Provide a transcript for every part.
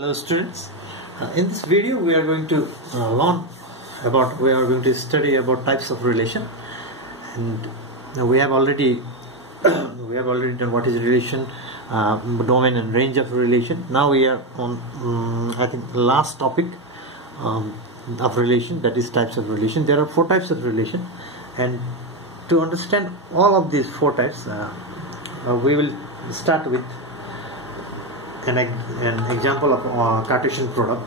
Hello students, in this video we are going to study about types of relation, and we have already done what is relation, domain and range of relation. Now we are on I think the last topic of relation, that is types of relation. There are 4 types of relation, and to understand all of these 4 types we will start with an example of Cartesian product,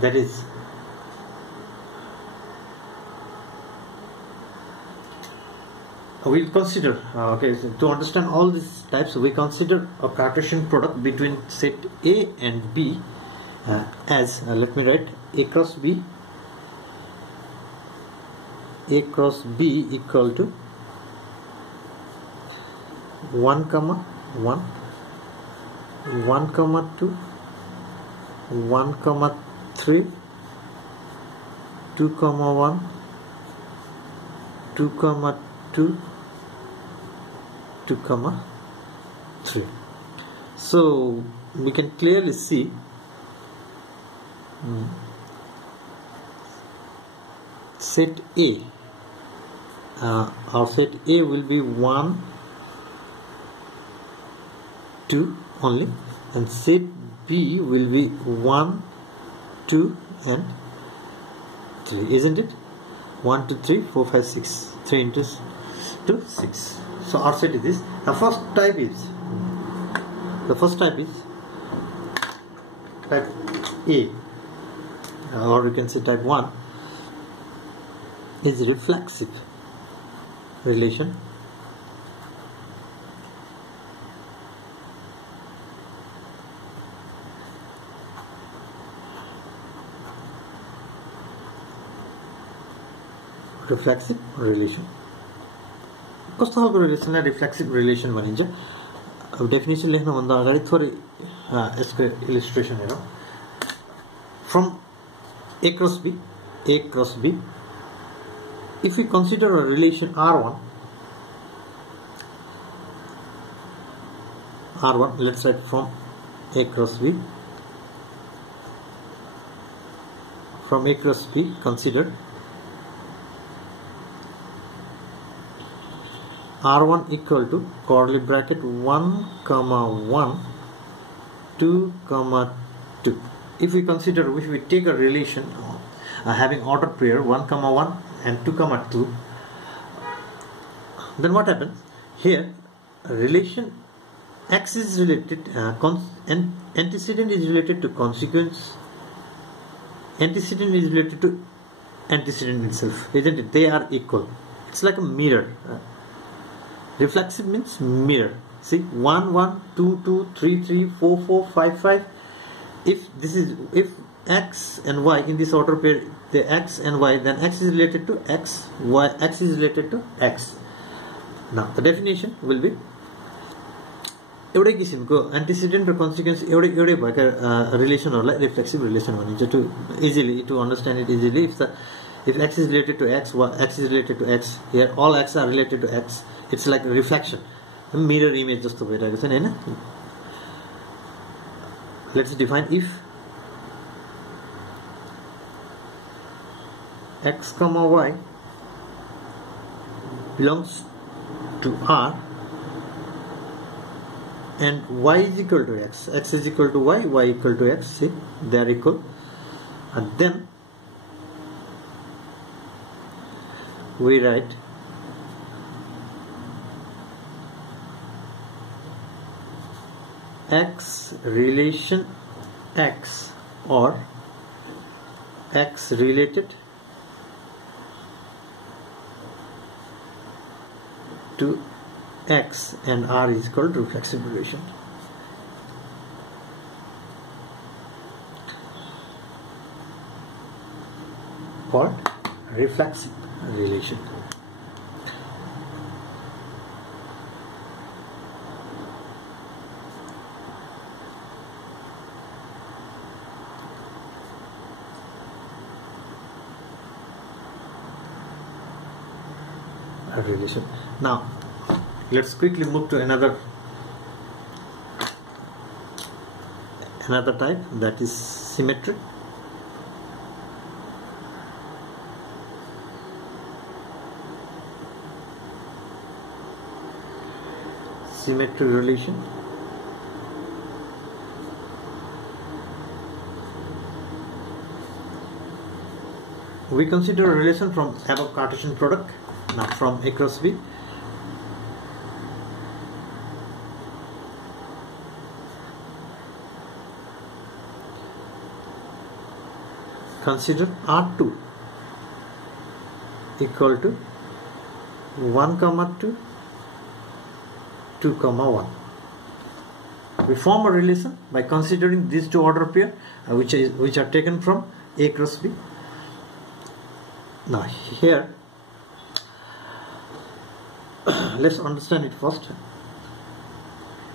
that is we'll consider so to understand all these types we consider a Cartesian product between set A and B as let me write A cross B equal to 1, 1, 1, 2, 1, 3, 2, 1, 2, 2, 2, 3. So we can clearly see set A, our set A will be 1, 2 only, and set B will be 1, 2 and 3, isn't it? 1, 2, 3, 4, 5, 6, 3 into 2, 6. So our set is this. The first type is type A, or we can say type 1 is reflexive relation. Reflexive relation. कस्तो खालको रिलेसनलाई reflexive relation भनिन्छ? अब definition लेख्नु भन्दा अगाडि थोरै यसको इलस्ट्रेसन हेरौँ. From A cross B, if we consider a relation R1, let's write from A cross B. From A cross B, consider R1 equal to curly bracket 1, 1, 2, 2. If we take a relation having order pair 1, 1 and 2, 2, then what happens? Here relation X is related, antecedent is related to consequence, antecedent is related to antecedent itself, isn't it? They are equal. It's like a mirror. Reflexive means mirror. See, 1, 1, 2, 2, 3, 3, 4, 4, 5, 5. If X and Y in this order pair, the X and Y, then X is related to X, X is related to X. Now the definition will be एउटै किसिमको antecedent or consequence एउटै भएका रिलेसनहरुलाई reflexive relation भनिन्छ. To understand it easily, if X is related to X, X is related to X, here all X are related to X, it's like a reflection, mirror image जस्तो भइरहेको छ नि हैन. Let's define if X, Y belongs to R and Y is equal to X, X is equal to Y, Y equal to X, see, they are equal, and then we write X relation X, or X related to X, and R is called reflexive relation. Called reflexive relation. Now let's quickly move to another another type, that is symmetric. Symmetric relation. We consider a relation from above Cartesian product. Now from A cross B. Consider R2 equal to 1, 2, 2, 1. We form a relation by considering these two order pair which are taken from A cross B. Now here let's understand it first.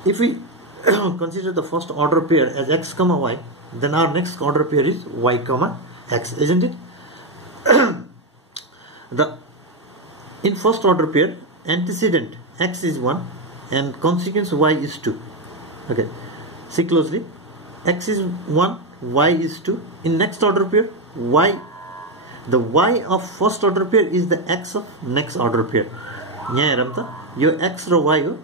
If we consider the first order pair as x comma y, then our next order pair is y comma x, isn't it? In first order pair, antecedent x is 1 and consequence y is 2. Okay, see closely. X is 1, y is 2. In next order pair, the y of first order pair is the x of next order pair. यहाँ हेरौँ त, यो x र y हो.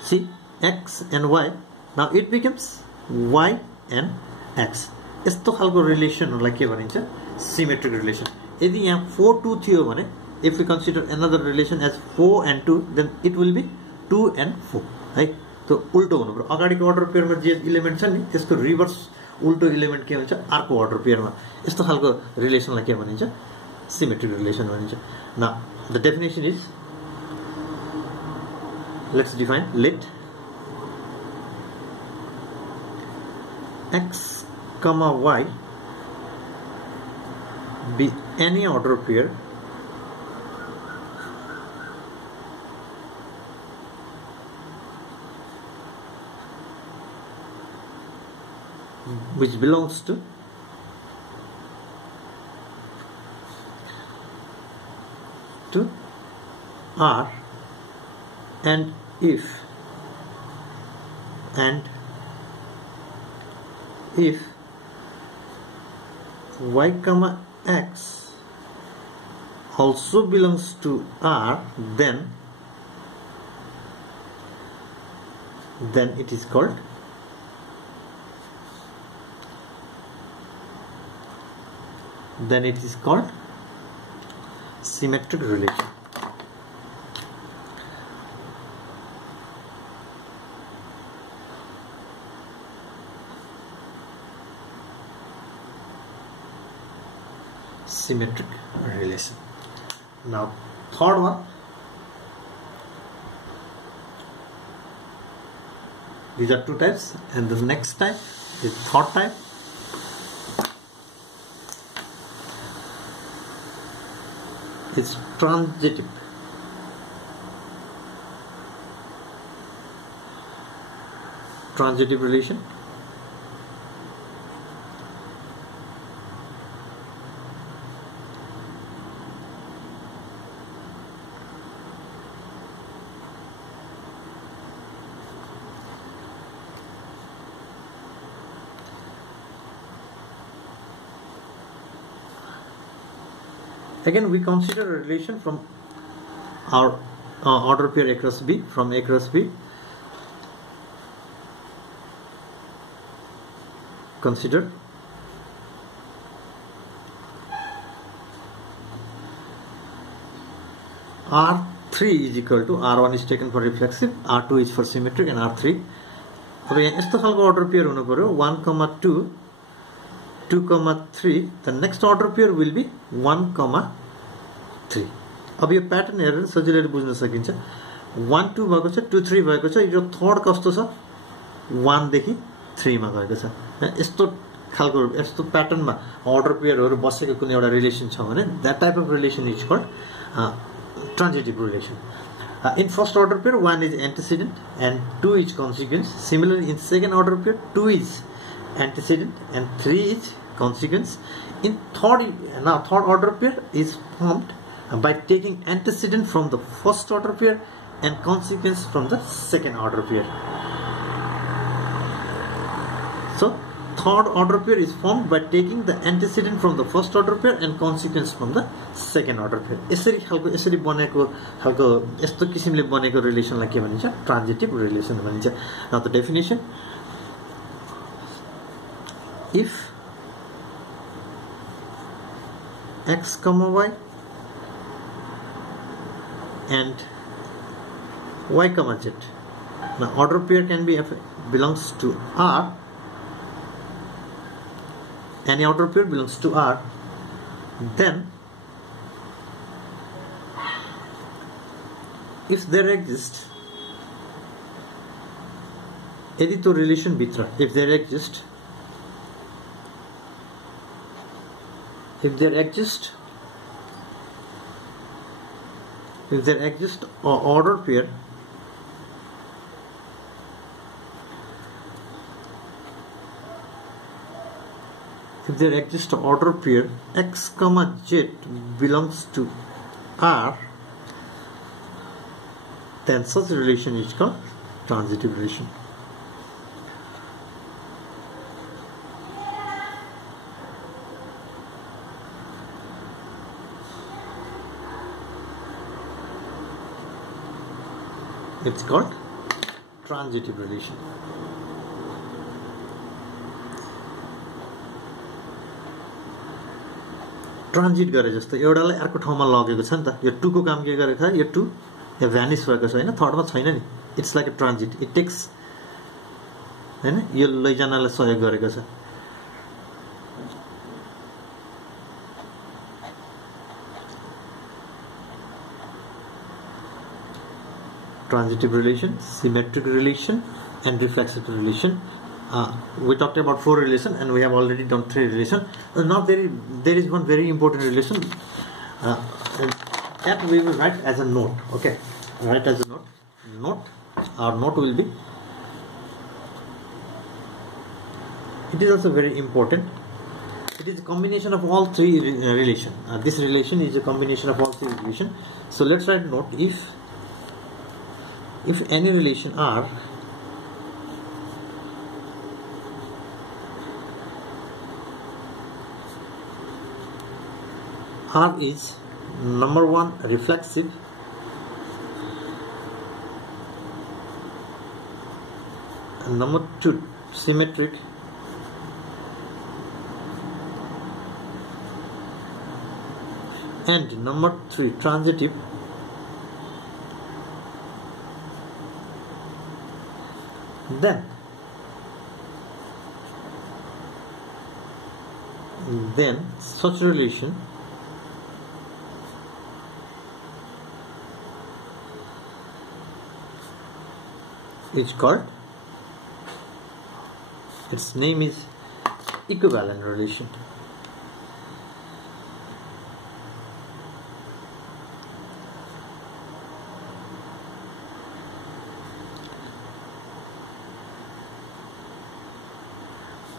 See, x and y. Now it becomes y and x. यस्तो खालको रिलेसनहरुलाई के भनिन्छ? Symmetric relation. यदि यहाँ 4 2 थियो भने, if we consider another relation as 4 and 2, then it will be 2 and 4. है, त्यो उल्टो हुनु पर्यो. अगाडिको अर्डर पेयरमा जे एलिमेन्ट छ नि, त्यसको रिभर्स उल्टो एलिमेन्ट के हुन्छ? अर्को अर्डर पेयरमा. यस्तो खालको रिलेसनलाई के भनिन्छ? Symmetric relation भनिन्छ. Now the definition is, let's define. Let x comma y be any order pair which belongs to R, and if y comma x also belongs to R, then it is called symmetric relation. Symmetric relation. Now third one. These are two types, and the next type is third type. It's transitive. Transitive relation. Again, we consider a relation from our order pair A cross B, from A cross B. Consider R3 is equal to, R1 is taken for reflexive, R2 is for symmetric, and R3. अब यहाँ यस्तो खालको order pair हुनु पर्यो, 1, 2, 2, 3. The next order pair will be 1, 3. अब यो pattern हेरेर सजिलैले बुझ्न सकिन्छ. 1, 2 भएको छ, 2, 3 भएको छ. यो थर्ड कस्तो छ? 1 देखि 3 मा गएको छ. यस्तो खालको यस्तो प्याटर्नमा अर्डर पेयरहरु बसेको कुनै एउटा रिलेसन छ भने, that type of relation is called transitive relation. In first order pair, 1 is antecedent and 2 is consequence. Similarly, in second order pair, 2 is antecedent and 3 is consequence. In third order pair is formed by taking antecedent from the first order pair and consequence from the second order pair. So third order pair is formed by taking the antecedent from the first order pair and consequence from the second order pair. यसरी बनेको खालको यस्तो किसिमले बनेको रिलेसनलाई के भनिन्छ ट्रान्जिटिभ relation भनिन्छ. Now the definition: if x comma y and y comma z, now order pair can be belongs to R. Any order pair belongs to R, then if there exists यदि त्यो रिलेसन भित्र if there exists an order pair x comma z belongs to R, then such relation is called transitive relation. It's called transitive relation. Transit गरे जस्तो एउटालाई अर्को ठाउँमा लगेको छ नि त. यो 2 को काम के गरेको छ, यो 2 यहाँ भ्यानिस भएको छ हैन, थर्डमा छैन नि. It's like a transit, it takes हैन, यो लैजानलाई सहयोग गरेको छ. Transitive relation, symmetric relation, and reflexive relation. We talked about 4 relations and we have already done 3 relations. Now there is one very important relation that we will write as a note. Okay, write as a note. Our note will be. It is also very important. It is a combination of all 3 relations. This relation is a combination of all 3 relations. So let's write note: if any relation R is number 1 reflexive, and number 2 symmetric, and number 3 transitive, then such relation is called, its name is equivalent relation.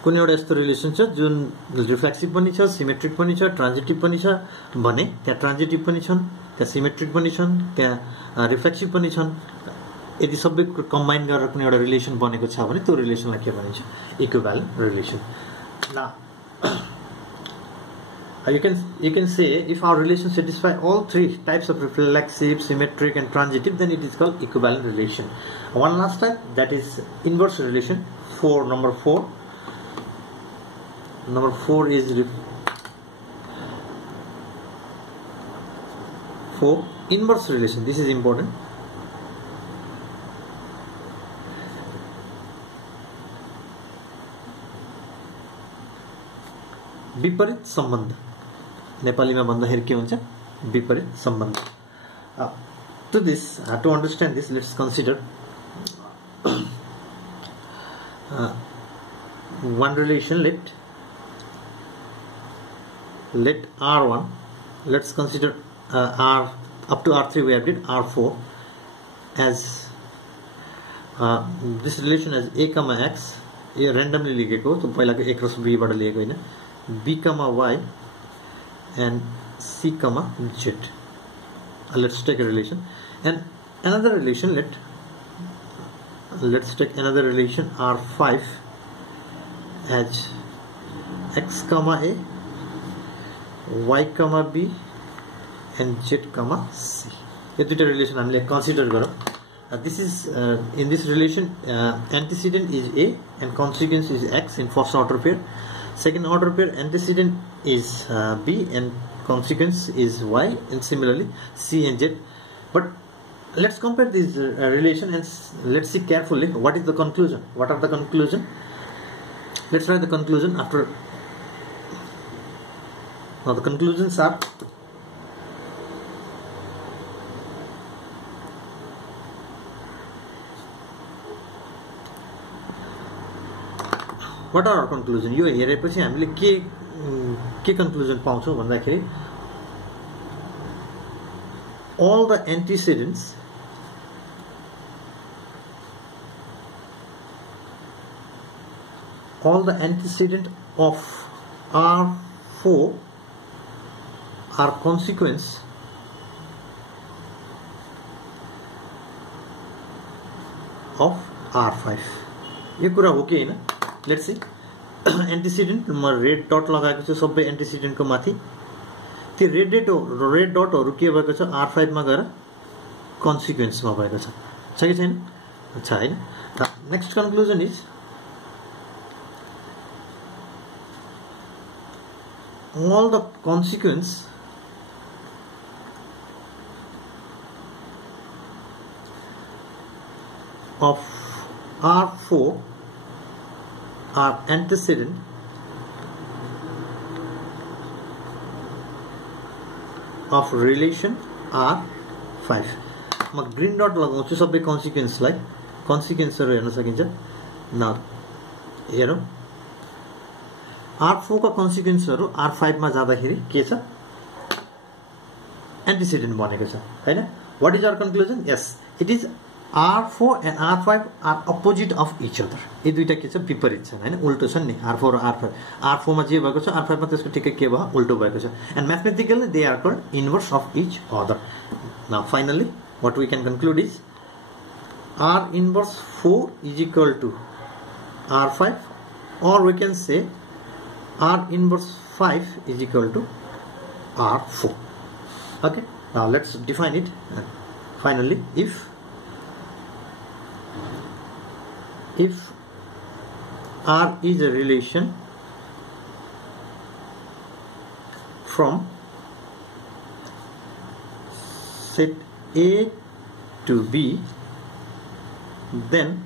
कुनै एउटा यस्तो relation छ जुन reflexive पनि छ, symmetric पनि छ, ट्रान्जिटिभ पनि छ भने त्यहाँ ट्रान्जिटिभ पनि छन्, त्यहाँ सिमेट्रिक पनि छन्, त्यहाँ रिफ्लेक्सिभ पनि छन्. यदि सबै कम्बाइन गरेर कुनै एउटा रिलेसन बनेको छ भने त्यो रिलेसनलाई के भनिन्छ? Equivalent relation. Now you can say if our relation satisfy all 3 types of reflexive, symmetric and transitive, then it is called equivalent relation. One last type, that is inverse relation. Number 4 is inverse relation. This is important. विपरीत सम्बन्ध नेपालीमा भन्दाखेरि के हुन्छ? विपरीत सम्बन्ध. To understand this, let's consider one relation. Let R1, let's consider R up to R3 we have did R4 as this relation as A comma X. ये randomly लिएको तो पहिलाको A cross B बाट लिएको हैन, B comma Y and C comma Z. Let's take a relation and another relation. Let's take another relation R5 as x comma a, y comma b, and z comma c. यो दुईटा relation हामीले consider गरौँ. This is in this relation antecedent is a and consequence is x in first order pair. Second order pair antecedent is b and consequence is y, and similarly c and z. But let's compare this relation and let's see carefully what is the conclusion. What are the conclusion? Let's write the conclusion after. Now the conclusions are what are our conclusion? यो हेरेपछि हामीले के conclusion पाउँछौं भन्दाखेरि all the antecedents of R4 are consequence of R5. यो कुरा हो कि हैन? Let's see. Antecedent म red dot लगाएको छु सबै एन्टिसिडेन्ट को माथि. त्यो रेड डटहरु के भएको छ R5 मा गएर कन्सिक्वेन्स मा भएको छ. छ कि छैन? अच्छा हैन. Next conclusion is all the consequence of R4 are antecedent of relation R5. म ग्रीन डट लगाउँछु सबै कन्सिक्वेन्सलाई. कन्सिक्वेन्सहरु हेर्न सकिन्छ. न हेरौं. R4 का कन्सिक्वेन्सहरु R5 मा जाँदाखेरि के छ? एन्टिसिडेन्ट बनेको छ हैन? What is our conclusion? Yes, it is R4 and R5 are opposite of each other. ये दुईटा के छ विपरीत छन् हैन? उल्टो छन् नि. R4 र R5. R4 मा जे भएको छ R5 मा त्यसको ठिकै के भयो? उल्टो भएको छ. And mathematically they are called inverse of each other. Now finally what we can conclude is R inverse 4 is equal to R5, or we can say R inverse 5 is equal to R4. Okay, now let's define it. Finally, if R is a relation from set A to B, then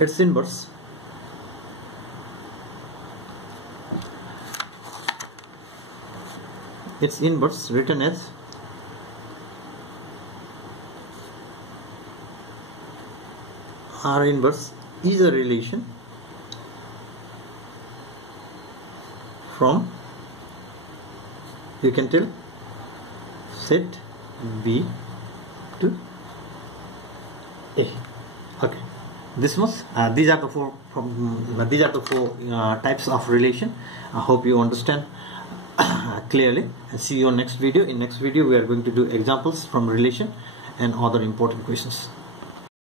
its inverse written as R inverse is a relation from, you can tell, set B to A. Okay, this was these are the four types of relation. I hope you understand clearly. And see you on next video. In next video we are going to do examples from relation and other important questions.